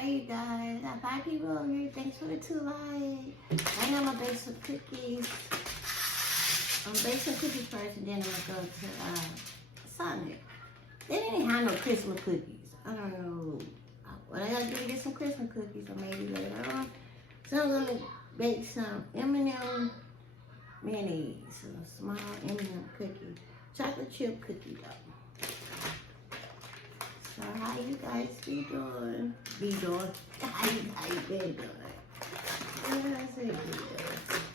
Hi, you guys. I got 5 people over here. Thanks for the 2 likes. Right now, I'm going to bake some cookies. I'm going to bake some cookies first, and then I'm going to go to Sonic. They didn't have no Christmas cookies. I don't know what I got to do to get some Christmas cookies, or maybe later on. So I'm going to bake some M&M minis, some small M&M cookie, chocolate chip cookie dough. So how you guys be doing? How you been doing? What did I say be doing?